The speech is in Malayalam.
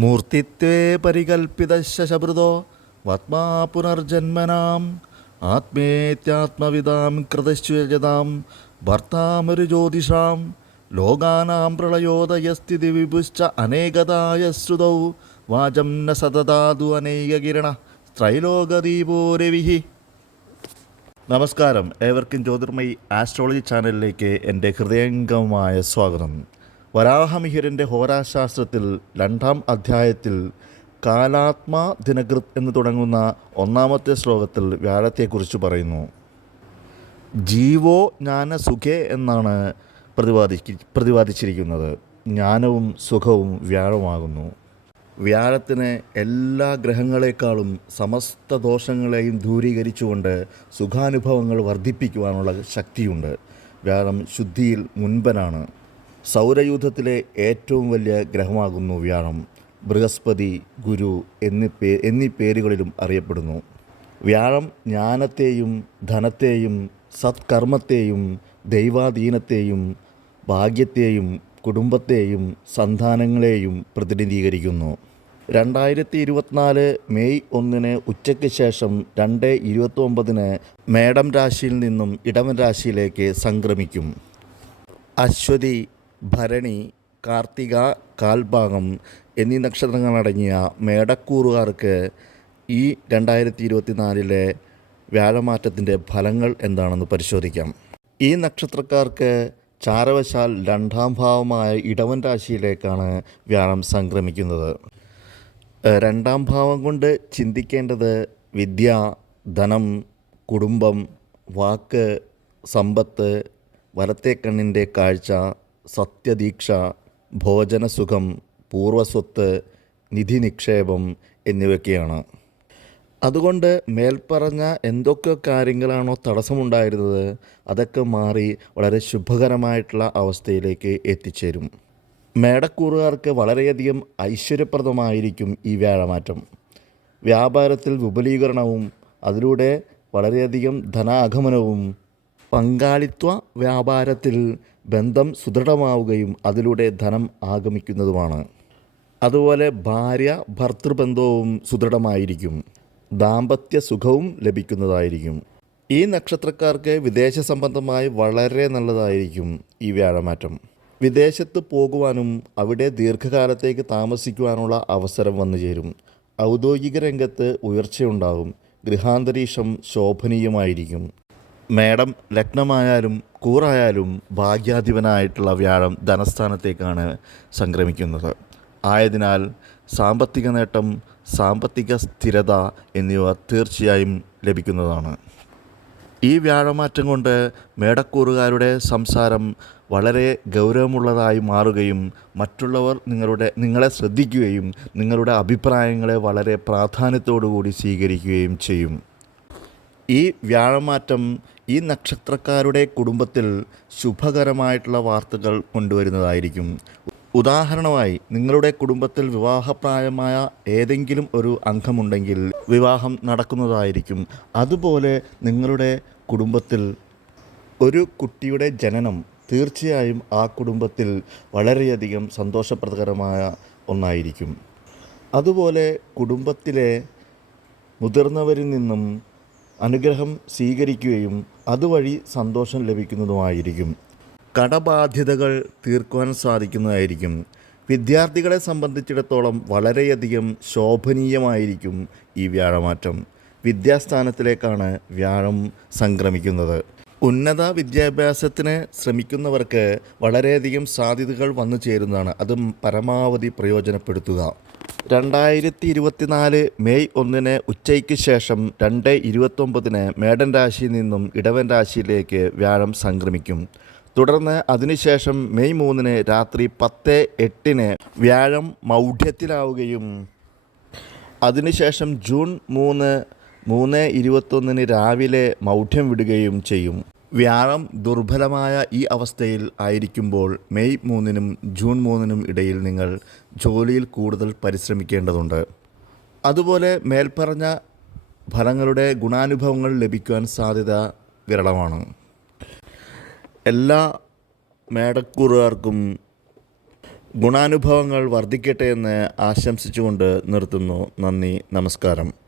മൂർത്തിത്വേ പരികൽപ്പിതശ്ച ശബൃതോ വത്മാ പുനർജന്മനാം ആത്മേത്യാത്മവിതാം കൃതശ്ചതാം ഭർത്താമൊരു ജ്യോതിഷാം ലോകാനാം പ്രളയോദയസ്ഥിതി വിഭുശ്ച അനേകതായ ശ്രുതൗ വാചം ന സതതാതു അനേകകിരണ ത്രൈലോകദീപോ രവിഃ. നമസ്കാരം, ഏവർക്കും ജ്യോതിർമയി ആസ്ട്രോളജി ചാനലിലേക്ക് എൻ്റെ ഹൃദയംഗമമായ സ്വാഗതം. വരാഹമിഹിരൻ്റെ ഹോരാശാസ്ത്രത്തിൽ 2-ാം അധ്യായത്തിൽ കാലാത്മാ ദിനകൃത് എന്ന് തുടങ്ങുന്ന 1-ാമത്തെ ശ്ലോകത്തിൽ വ്യാഴത്തെക്കുറിച്ച് പറയുന്നു. ജീവോ ജ്ഞാന സുഖേ എന്നാണ് പ്രതിപാദിച്ചിരിക്കുന്നത്. ജ്ഞാനവും സുഖവും വ്യാഴമാകുന്നു. വ്യാഴത്തിന് എല്ലാ ഗ്രഹങ്ങളെക്കാളും സമസ്ത ദോഷങ്ങളെയും ദൂരീകരിച്ചുകൊണ്ട് സുഖാനുഭവങ്ങൾ വർദ്ധിപ്പിക്കുവാനുള്ള ശക്തിയുണ്ട്. വ്യാഴം ശുദ്ധിയിൽ മുൻപനാണ്. സൗരയൂഥത്തിലെ ഏറ്റവും വലിയ ഗ്രഹമാകുന്നു വ്യാഴം. ബൃഹസ്പതി, ഗുരു എന്നീ പേരുകളിലും അറിയപ്പെടുന്നു. വ്യാഴം ജ്ഞാനത്തെയും ധനത്തെയും സത്കർമ്മത്തെയും ദൈവാധീനത്തെയും ഭാഗ്യത്തെയും കുടുംബത്തെയും സന്താനങ്ങളെയും പ്രതിനിധീകരിക്കുന്നു. 2024 മെയ് 1 ഉച്ചയ്ക്ക് ശേഷം 2:29 മേടം രാശിയിൽ നിന്നും ഇടവൻ രാശിയിലേക്ക് സംക്രമിക്കും. അശ്വതി, ഭരണി, കാർത്തിക, കാൽഭാഗം എന്നീ നക്ഷത്രങ്ങളടങ്ങിയ മേടക്കൂറുകാർക്ക് ഈ 2024 വ്യാഴമാറ്റത്തിൻ്റെ ഫലങ്ങൾ എന്താണെന്ന് പരിശോധിക്കാം. ഈ നക്ഷത്രക്കാർക്ക് ചാരവശാൽ 2-ാം ഭാവമായ ഇടവൻ രാശിയിലേക്കാണ് വ്യാഴം സംക്രമിക്കുന്നത്. 2-ാം ഭാവം കൊണ്ട് ചിന്തിക്കേണ്ടത് വിദ്യ, ധനം, കുടുംബം, വാക്ക്, സമ്പത്ത്, വലത്തെ കണ്ണിൻ്റെ കാഴ്ച, സത്യദീക്ഷ, ഭോജനസുഖം, പൂർവസ്വത്ത്, നിധി നിക്ഷേപം എന്നിവയൊക്കെയാണ്. അതുകൊണ്ട് മേൽപ്പറഞ്ഞ എന്തൊക്കെ കാര്യങ്ങളാണോ തടസ്സമുണ്ടായിരുന്നത് അതൊക്കെ മാറി വളരെ ശുഭകരമായിട്ടുള്ള അവസ്ഥയിലേക്ക് എത്തിച്ചേരും. മേടക്കൂറുകാർക്ക് വളരെയധികം ഐശ്വര്യപ്രദമായിരിക്കും ഈ വ്യാഴമാറ്റം. വ്യാപാരത്തിൽ വിപുലീകരണവും അതിലൂടെ വളരെയധികം ധനാഗമനവും, പങ്കാളിത്വ വ്യാപാരത്തിൽ ബന്ധം സുദൃഢമാവുകയും അതിലൂടെ ധനം ആഗമിക്കുന്നതുമാണ്. അതുപോലെ ഭാര്യ ഭർത്തൃബന്ധവും സുദൃഢമായിരിക്കും. ദാമ്പത്യ സുഖവും ലഭിക്കുന്നതായിരിക്കും. ഈ നക്ഷത്രക്കാർക്ക് വിദേശ സംബന്ധമായി വളരെ നല്ലതായിരിക്കും ഈ വ്യാഴമാറ്റം. വിദേശത്ത് പോകുവാനും അവിടെ ദീർഘകാലത്തേക്ക് താമസിക്കുവാനുള്ള അവസരം വന്നു ചേരും. ഔദ്യോഗിക രംഗത്ത് ഉയർച്ചയുണ്ടാകും. ഗൃഹാന്തരീക്ഷം ശോഭനീയമായിരിക്കും. മേടം ലഗ്നമായാലും കൂറായാലും ഭാഗ്യാധിപനായിട്ടുള്ള വ്യാഴം ധനസ്ഥാനത്തേക്കാണ് സംക്രമിക്കുന്നത്. ആയതിനാൽ സാമ്പത്തിക നേട്ടം, സാമ്പത്തിക സ്ഥിരത എന്നിവ തീർച്ചയായും ലഭിക്കുന്നതാണ്. ഈ വ്യാഴമാറ്റം കൊണ്ട് മേടക്കൂറുകാരുടെ സംസാരം വളരെ ഗൗരവമുള്ളതായി മാറുകയും മറ്റുള്ളവർ നിങ്ങളെ ശ്രദ്ധിക്കുകയും നിങ്ങളുടെ അഭിപ്രായങ്ങളെ വളരെ പ്രാധാന്യത്തോടുകൂടി സ്വീകരിക്കുകയും ചെയ്യും. ഈ വ്യാഴമാറ്റം ഈ നക്ഷത്രക്കാരുടെ കുടുംബത്തിൽ ശുഭകരമായിട്ടുള്ള വാർത്തകൾ കൊണ്ടുവരുന്നതായിരിക്കും. ഉദാഹരണമായി, നിങ്ങളുടെ കുടുംബത്തിൽ വിവാഹപ്രായമായ ഏതെങ്കിലും ഒരു അംഗമുണ്ടെങ്കിൽ വിവാഹം നടക്കുന്നതായിരിക്കും. അതുപോലെ നിങ്ങളുടെ കുടുംബത്തിൽ ഒരു കുട്ടിയുടെ ജനനം തീർച്ചയായും ആ കുടുംബത്തിൽ വളരെയധികം സന്തോഷപ്രദകരമായ ഒന്നായിരിക്കും. അതുപോലെ കുടുംബത്തിലെ മുതിർന്നവരിൽ നിന്നും അനുഗ്രഹം സ്വീകരിക്കുകയും അതുവഴി സന്തോഷം ലഭിക്കുന്നതുമായിരിക്കും. കടബാധ്യതകൾ തീർക്കുവാൻ സാധിക്കുന്നതായിരിക്കും. വിദ്യാർത്ഥികളെ സംബന്ധിച്ചിടത്തോളം വളരെയധികം ശോഭനീയമായിരിക്കും ഈ വ്യാഴമാറ്റം. വിദ്യാസ്ഥാനത്തിലേക്കാണ് വ്യാഴം സംക്രമിക്കുന്നത്. ഉന്നത വിദ്യാഭ്യാസത്തിന് ശ്രമിക്കുന്നവർക്ക് വളരെയധികം സാധ്യതകൾ വന്നു ചേരുന്നതാണ്. അതും പരമാവധി പ്രയോജനപ്പെടുത്തുക. 2024 മെയ് 1 ഉച്ചയ്ക്ക് ശേഷം 2:29 മേടൻ രാശിയിൽ നിന്നും ഇടവൻ രാശിയിലേക്ക് വ്യാഴം സംക്രമിക്കും. തുടർന്ന് അതിനുശേഷം മെയ് 3 രാത്രി 10:08 വ്യാഴം മൗഢ്യത്തിലാവുകയും അതിനുശേഷം ജൂൺ 3:21 രാവിലെ മൗഢ്യം വിടുകയും ചെയ്യും. വ്യാഴം ദുർബലമായ ഈ അവസ്ഥയിൽ ആയിരിക്കുമ്പോൾ മെയ് 3 ജൂൺ 3 ഇടയിൽ നിങ്ങൾ ജോലിയിൽ കൂടുതൽ പരിശ്രമിക്കേണ്ടതുണ്ട്. അതുപോലെ മേൽപ്പറഞ്ഞ ഫലങ്ങളുടെ ഗുണാനുഭവങ്ങൾ ലഭിക്കുവാൻ സാധ്യത വിരളമാണ്. എല്ലാ മേടക്കൂറുകാർക്കും ഗുണാനുഭവങ്ങൾ വർദ്ധിക്കട്ടെ എന്ന് ആശംസിച്ചുകൊണ്ട് നിർത്തുന്നു. നന്ദി, നമസ്കാരം.